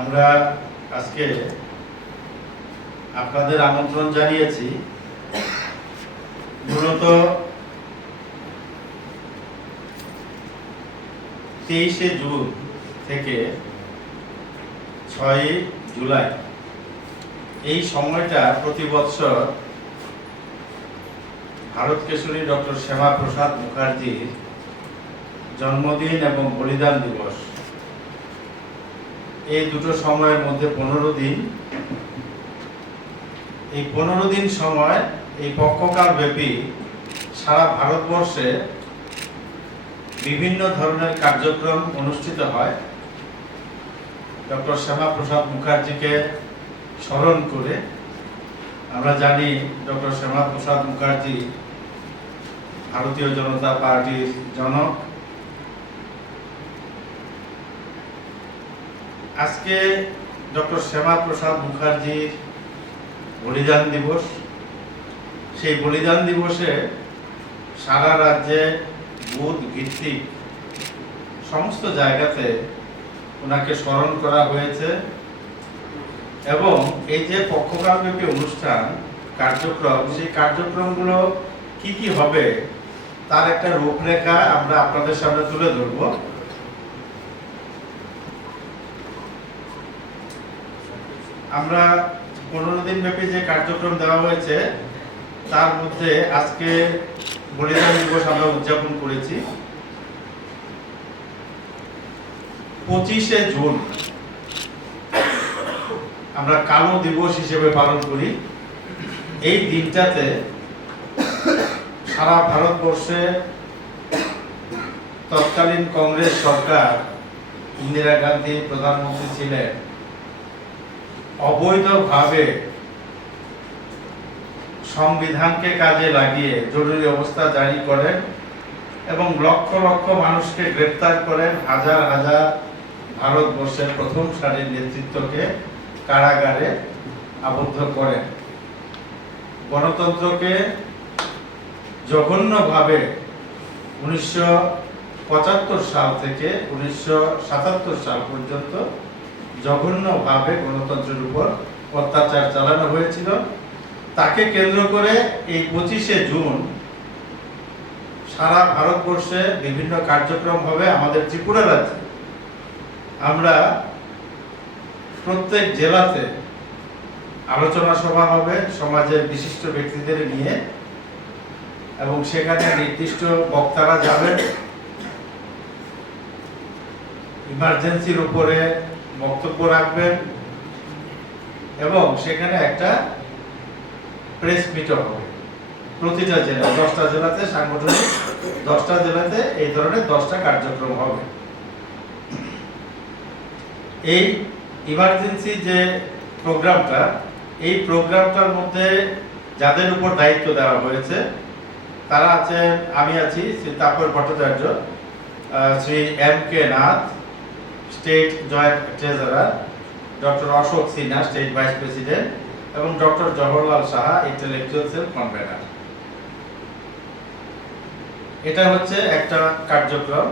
আমরা আজকে আপনাদের আমন্ত্রণ জানিয়েছি মূলত 23শে জুন থেকে 6ই জুলাই এই সময়টা প্রতি বছর ভারত কেশরী ডক্টর শ্যামা প্রসাদ মুখার্জির জন্মদিন এবং বলিদান দিবস, এই দুটো সময়ের মধ্যে 15 দিন, এই 15 দিন সময় এই পক্ষকাল ব্যাপী সারা ভারতবর্ষে বিভিন্ন ধরনের কার্যক্রম অনুষ্ঠিত হয় ডক্টর শ্যামা প্রসাদ মুখার্জিকে স্মরণ করে। আমরা জানি ডক্টর শ্যামা প্রসাদ মুখার্জি ভারতীয় জনতা পার্টির জনক। আজকে ডক্টর শ্যামা প্রসাদ মুখার্জির বলিদান দিবস। সেই বলিদান দিবসে সারা রাজ্যে বুথ ভিত্তিক সমস্ত জায়গাতে ওনাকে স্মরণ করা হয়েছে এবং এই যে পক্ষকালব্যাপী অনুষ্ঠান কার্যক্রম, সেই কার্যক্রমগুলো কি কি হবে তার একটা রূপরেখা আমরা আপনাদের সামনে তুলে ধরব। আমরা 15 দিন ব্যাপী যে কার্যক্রম দেওয়া হয়েছে তার মধ্যে আজকে বলিদান দিবস আমরা উদযাপন করেছি। 25শে জুন আমরা কালো দিবস হিসেবে পালন করি। এই দিনটাতে সারা ভারতবর্ষে তৎকালীন কংগ্রেস সরকার, ইন্দিরা গান্ধী প্রধানমন্ত্রী ছিলেন, অবৈধভাবে সংবিধানকে কাজে লাগিয়ে জরুরি অবস্থা জারি করেন এবং লক্ষ লক্ষ মানুষকে গ্রেপ্তার করেন, হাজার হাজার ভারতবর্ষের প্রথম সারির নেতৃত্বকে কারাগারে আবদ্ধ করেন। গণতন্ত্রকে জঘন্যভাবে 1975 সাল থেকে 1977 সাল পর্যন্ত জঘন্যভাবে গণতন্ত্রের উপর অত্যাচার চালানো হয়েছিল। তাকে কেন্দ্র করে এই 25শে জুন সারা ভারতবর্ষে বিভিন্ন কার্যক্রম হবে। আমাদের ত্রিপুরা রাজ্যে আমরা প্রত্যেক জেলাতে আলোচনা সভা হবে সমাজের বিশিষ্ট ব্যক্তিদের নিয়ে এবং সেখানে নির্দিষ্ট বক্তারা যাবেন, ইমার্জেন্সির উপরে বক্তব্য রাখবেন এবং সেখানে একটা প্রেস মিটও হবে। প্রতিটা জেলা, 10টা জেলাতে সাংগঠনিক, 10টা জেলাতে এই ধরনের 10টা কার্যক্রম হবে। এই ইমার্জেন্সি যে প্রোগ্রামটা, এই প্রোগ্রামটার মধ্যে যাদের উপর দায়িত্ব দেওয়া হয়েছে তারা আছেন, আমি আছি Shri Tapar Bhattacharya, Shri M.K. Nath state joint treasurer, doctor Ashok Sinha state vice president এবং doctor Jawaharlal Saha intellectual cell convener. এটা হচ্ছে একটা কার্যক্রম।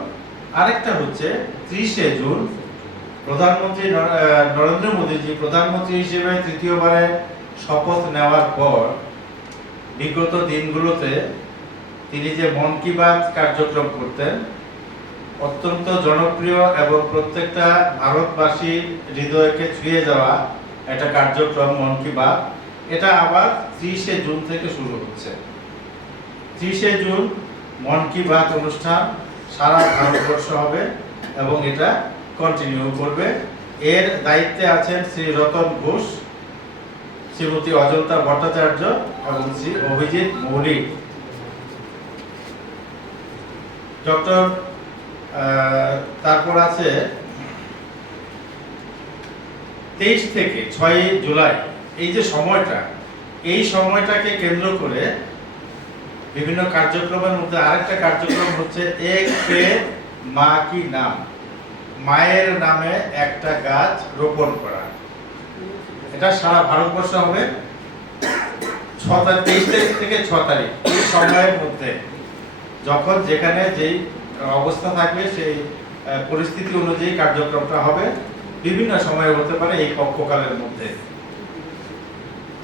আরেকটা হচ্ছে 30শে জুন প্রধানমন্ত্রী নরেন্দ্র মোদীজি প্রধানমন্ত্রী হিসেবে তৃতীয়বারে শপথ নেওয়ার পর বিগত দিনগুলোতে তিনি যে মন কি বাত কার্যক্রম করতেন, অত্যন্ত জনপ্রিয় এবং প্রত্যেকটা ভারতবাসীর হৃদয়কে ছুঁয়ে যাওয়া একটা কার্যক্রম মন কি বাত, এটা আবার 30শে জুন থেকে শুরু হচ্ছে। 30শে জুন মন কি বাত অনুষ্ঠান সারা ভারতবর্ষ হবে এবং এটা কন্টিনিউ করবে। এর দায়িত্বে আছেন শ্রী রতন ঘোষ, শ্রীমতী অজন্তা ভট্টাচার্য এবং শ্রী অভিজিৎ মৌলিক। ডক্টর তারপর আছে 23 থেকে 6 জুলাই এই যে সময়টা, এই সময়টাকে কেন্দ্র করে বিভিন্ন কার্যক্রমের মধ্যে আরেকটা কার্যক্রম হচ্ছে এক পেড় মা কি নাম, মায়ের নামে একটা গাছ রোপণ করা। এটা সারা ভারতবর্ষে হবে 23 তারিখ থেকে 6 তারিখ। এই সময়ের মধ্যে যখন যেখানে যেই অবস্থা থাকবে সেই পরিস্থিতি অনুযায়ী কার্যক্রমটা হবে। বিভিন্ন সময়ে হতে পারে এই পক্ষকালের মধ্যে।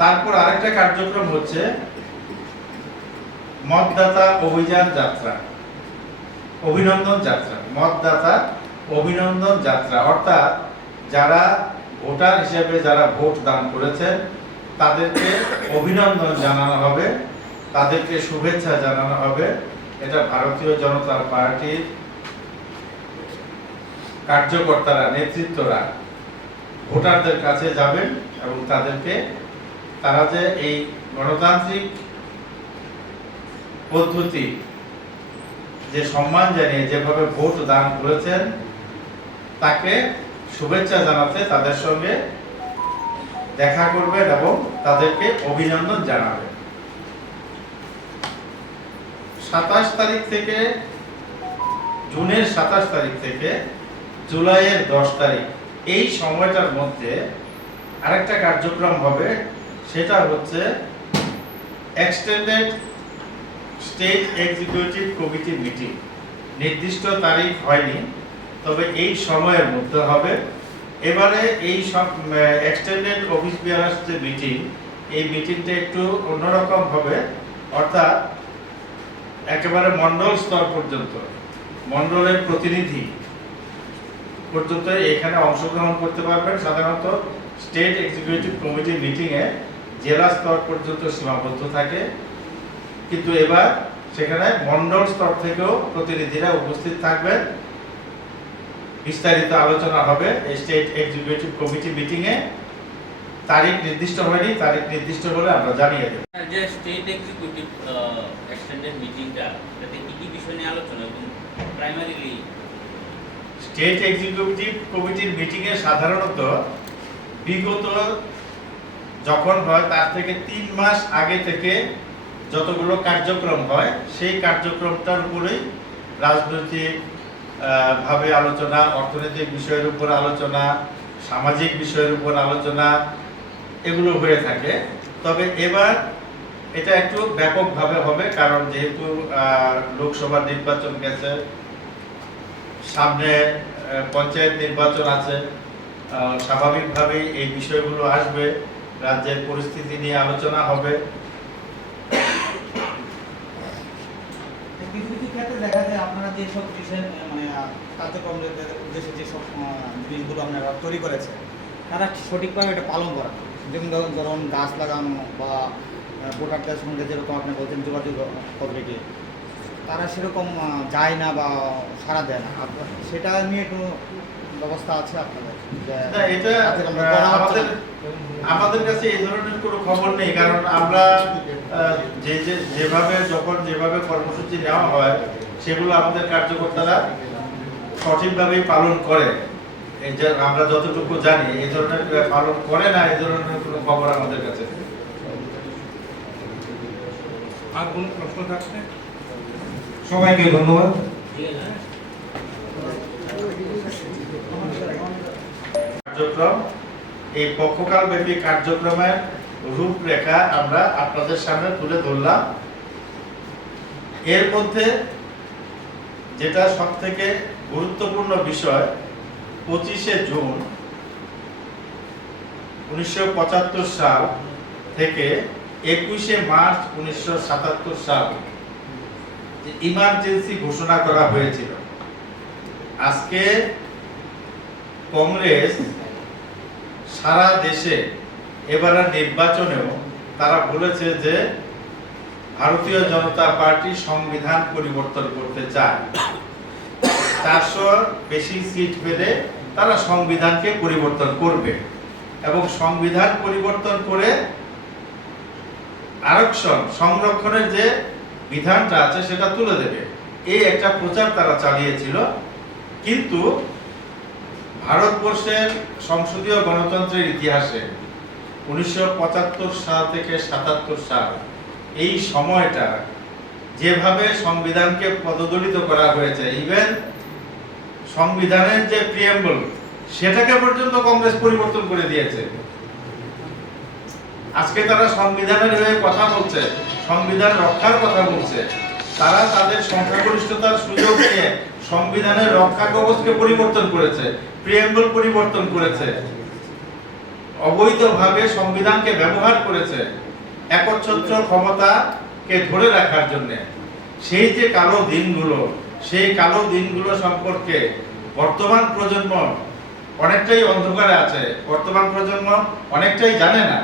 তারপর আরেকটা কার্যক্রম হচ্ছে মতদাতা অভিযান যাত্রা, অভিনন্দন যাত্রা। মতদাতা অভিনন্দন যাত্রা অর্থাৎ যারা ভোটার হিসেবে যারা ভোট দান করেছেন তাদেরকে অভিনন্দন জানানো হবে, তাদেরকে শুভেচ্ছা জানানো হবে। এটা ভারতীয় জনতা পার্টির কার্যকর্তারা, নেতৃত্বরা ভোটারদের কাছে যাবেন এবং তাদেরকে তারা যে এই গণতান্ত্রিক পদ্ধতি যে সম্মান জানিয়ে যেভাবে ভোট দান করেছেন তাকে শুভেচ্ছা জানাতে তাদের সঙ্গে দেখা করবেন এবং তাদেরকে অভিনন্দন জানাবেন। 27 তারিখ থেকে, জুনের 27 তারিখ থেকে জুলাইয়ের 10 তারিখ এই সময়টার মধ্যে আরেকটা কার্যক্রম হবে, সেটা হচ্ছে extended state executive committee meeting. নির্দিষ্ট তারিখ হয়নি, তবে এই সময়ের মধ্যে হবে। এবারে এই সব এক্সটেন্ডেড অফিস বিয়ারার্স যে মিটিং, এই মিটিংটা একটু অন্যরকম হবে, অর্থাৎ একেবারে মণ্ডল স্তর পর্যন্ত, মণ্ডলের প্রতিনিধি পর্যন্ত এখানে অংশগ্রহণ করতে পারবেন। সাধারণত স্টেট এক্সিকিউটিভ কমিটি মিটিংয়ে জেলা স্তর পর্যন্ত সীমাবদ্ধ থাকে, কিন্তু এবার সেখানে মণ্ডল স্তর থেকেও প্রতিনিধিরা উপস্থিত থাকবেন। বিস্তারিত আলোচনা হবে এই স্টেট এক্সিকিউটিভ কমিটি মিটিংয়ে। তারিখ নির্দিষ্ট হয়নি, তারিখ নির্দিষ্ট হলে আমরা জানিয়ে দেব। যে স্টেট এক্সিকিউটিভ এক্সটেন্ডেড মিটিংটা, তাতে কি কি বিষয় নিয়ে আলোচনা এবং প্রাইমারিলি স্টেট এক্সিকিউটিভ কমিটির মিটিংয়ে সাধারণত বিগত যখন হয় তার থেকে 3 মাস আগে থেকে যতগুলো কার্যক্রম হয় সেই কার্যক্রমটার উপরেই রাজনৈতিক ভাবে আলোচনা, অর্থনৈতিক বিষয়ের উপর আলোচনা, সামাজিক বিষয়ের উপর আলোচনা এগুলো হয়ে থাকে। তবে এবার এটা একটু ব্যাপকভাবে হবে, কারণ যেহেতু লোকসভা নির্বাচন গেছে, সামনে পঞ্চায়েত নির্বাচন আছে, স্বাভাবিকভাবেই এই বিষয়গুলো আসবে, রাজ্যের পরিস্থিতি নিয়ে আলোচনা হবে। কিছু কিছু ক্ষেত্রে দেখা যায় আপনারা যেসব বিষয় মানে কার্যক্রমের উদ্দেশ্যে যেসব জিনিসগুলো আপনারা তৈরি করেছে তারা সঠিকভাবে এটা পালন করা, যেমন ধরুন গাছ লাগানো বা ভোটারদের সঙ্গে যেরকম আপনি বলছেন যোগাযোগ পদ্ধতি, তারা সেরকম যায় না বা সাড়া দেয় না, সেটা নিয়ে কোনো ব্যবস্থা আছে আপনাদের? এটা আমাদের কাছে এই ধরনের কোনো খবর নেই, কারণ আমরা যেভাবে কর্মসূচি নেওয়া হয় সেগুলো আমাদের কার্যকর্তারা সঠিকভাবেই পালন করে। এই যে আমরা যতটুকু জানি এই ধরনের পালন করে না, এই ধরনের কোনো খবর আমাদের কাছে নেই। আর কোনো প্রশ্ন থাকলে সবাইকে ধন্যবাদ। কার্যক্রম, এই পক্ষকাল ব্যাপী কার্যক্রমের রূপরেখা আমরা আপনাদের সামনে তুলে ধরলাম। এর মধ্যে যেটা সবথেকে গুরুত্বপূর্ণ বিষয়, 25শে জুন 1975 সাল থেকে 21শে মার্চ 1977 সাল ইমার্জেন্সি ঘোষণা করা হয়েছিল। আজকে কংগ্রেস সারা দেশে এবারের নির্বাচনেও তারা বলেছে যে ভারতীয় জনতা পার্টি সংবিধান পরিবর্তন করতে চায়। 400 বেশি সিট পেলে তারা সংবিধানকে পরিবর্তন করবে এবং সংবিধান পরিবর্তন করে আরক্ষণ সংরক্ষণের যে বিধানটা আছে সেটা তুলে দেবে, এই একটা প্রচার তারা চালিয়েছিল। কিন্তু ভারতবর্ষের সংসদীয় গণতন্ত্রের ইতিহাসে 1975 সাল থেকে 77 সাল এই সময়টা যেভাবে সংবিধানকে পদদলিত করা হয়েছে, ইভেন সংবিধানের যে প্রিয়াম্বল সেটাকে পর্যন্ত কংগ্রেস পরিবর্তন করে দিয়েছে। আজকে তারা সংবিধানের হয়ে কথা বলছে, সংবিধান রক্ষার কথা বলছে। তারা তাদের সংখ্যাগরিষ্ঠতার সুযোগ নিয়ে সংবিধানের রক্ষা কবচকে পরিবর্তন করেছে, প্রিএম্বল পরিবর্তন করেছে, অবৈধভাবে সংবিধানকে ব্যবহার করেছে একচ্ছত্র ক্ষমতাকে ধরে রাখার জন্য। সেই যে কালো দিনগুলো, সেই কালো দিনগুলো সম্পর্কে বর্তমান প্রজন্ম অনেকটাই অন্ধকারে আছে, বর্তমান প্রজন্ম অনেকটাই জানে না।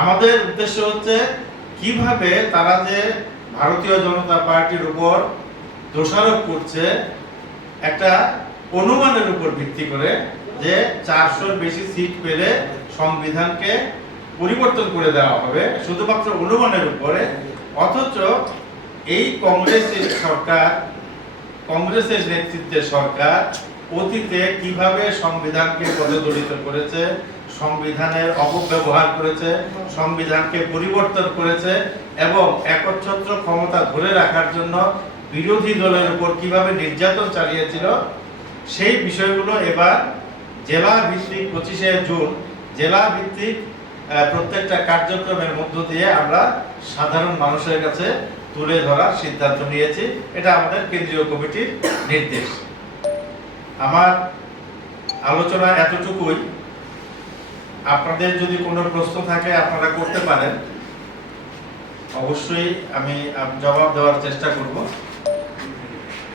আমাদের উদ্দেশ্য হচ্ছে কিভাবে তারা যে ভারতীয় জনতা পার্টির উপর দোষারোপ করছে একটা অনুমানের উপর ভিত্তি করে, যে 400-র বেশি সিট পেলে সংবিধানকে পরিবর্তন করে দেওয়া হবে শুধুমাত্র অনুমানের উপরে। অথচ এই কংগ্রেসের সরকার, কংগ্রেসের নেতৃত্বের সরকার অতীতে কিভাবে সংবিধানকে পদদলিত করেছে, সংবিধানের অপব্যবহার করেছে, সংবিধানকে পরিবর্তন করেছে এবং একচ্ছত্র ক্ষমতা ধরে রাখার জন্য বিরোধী দলের উপর কিভাবে নির্যাতন চালিয়েছিল, সেই বিষয়গুলো এবার জেলা ভিত্তিক 25শে জুন জেলা ভিত্তিক প্রত্যেকটা কার্যক্রমের মধ্য দিয়ে আমরা সাধারণ মানুষের কাছে তুলে ধরার সিদ্ধান্ত নিয়েছি। এটা আমাদের কেন্দ্রীয় কমিটির নির্দেশ। আমার আলোচনা এতটুকুই। আপনাদের যদি কোনো প্রশ্ন থাকে আপনারা করতে পারেন, অবশ্যই আমি জবাব দেওয়ার চেষ্টা করব।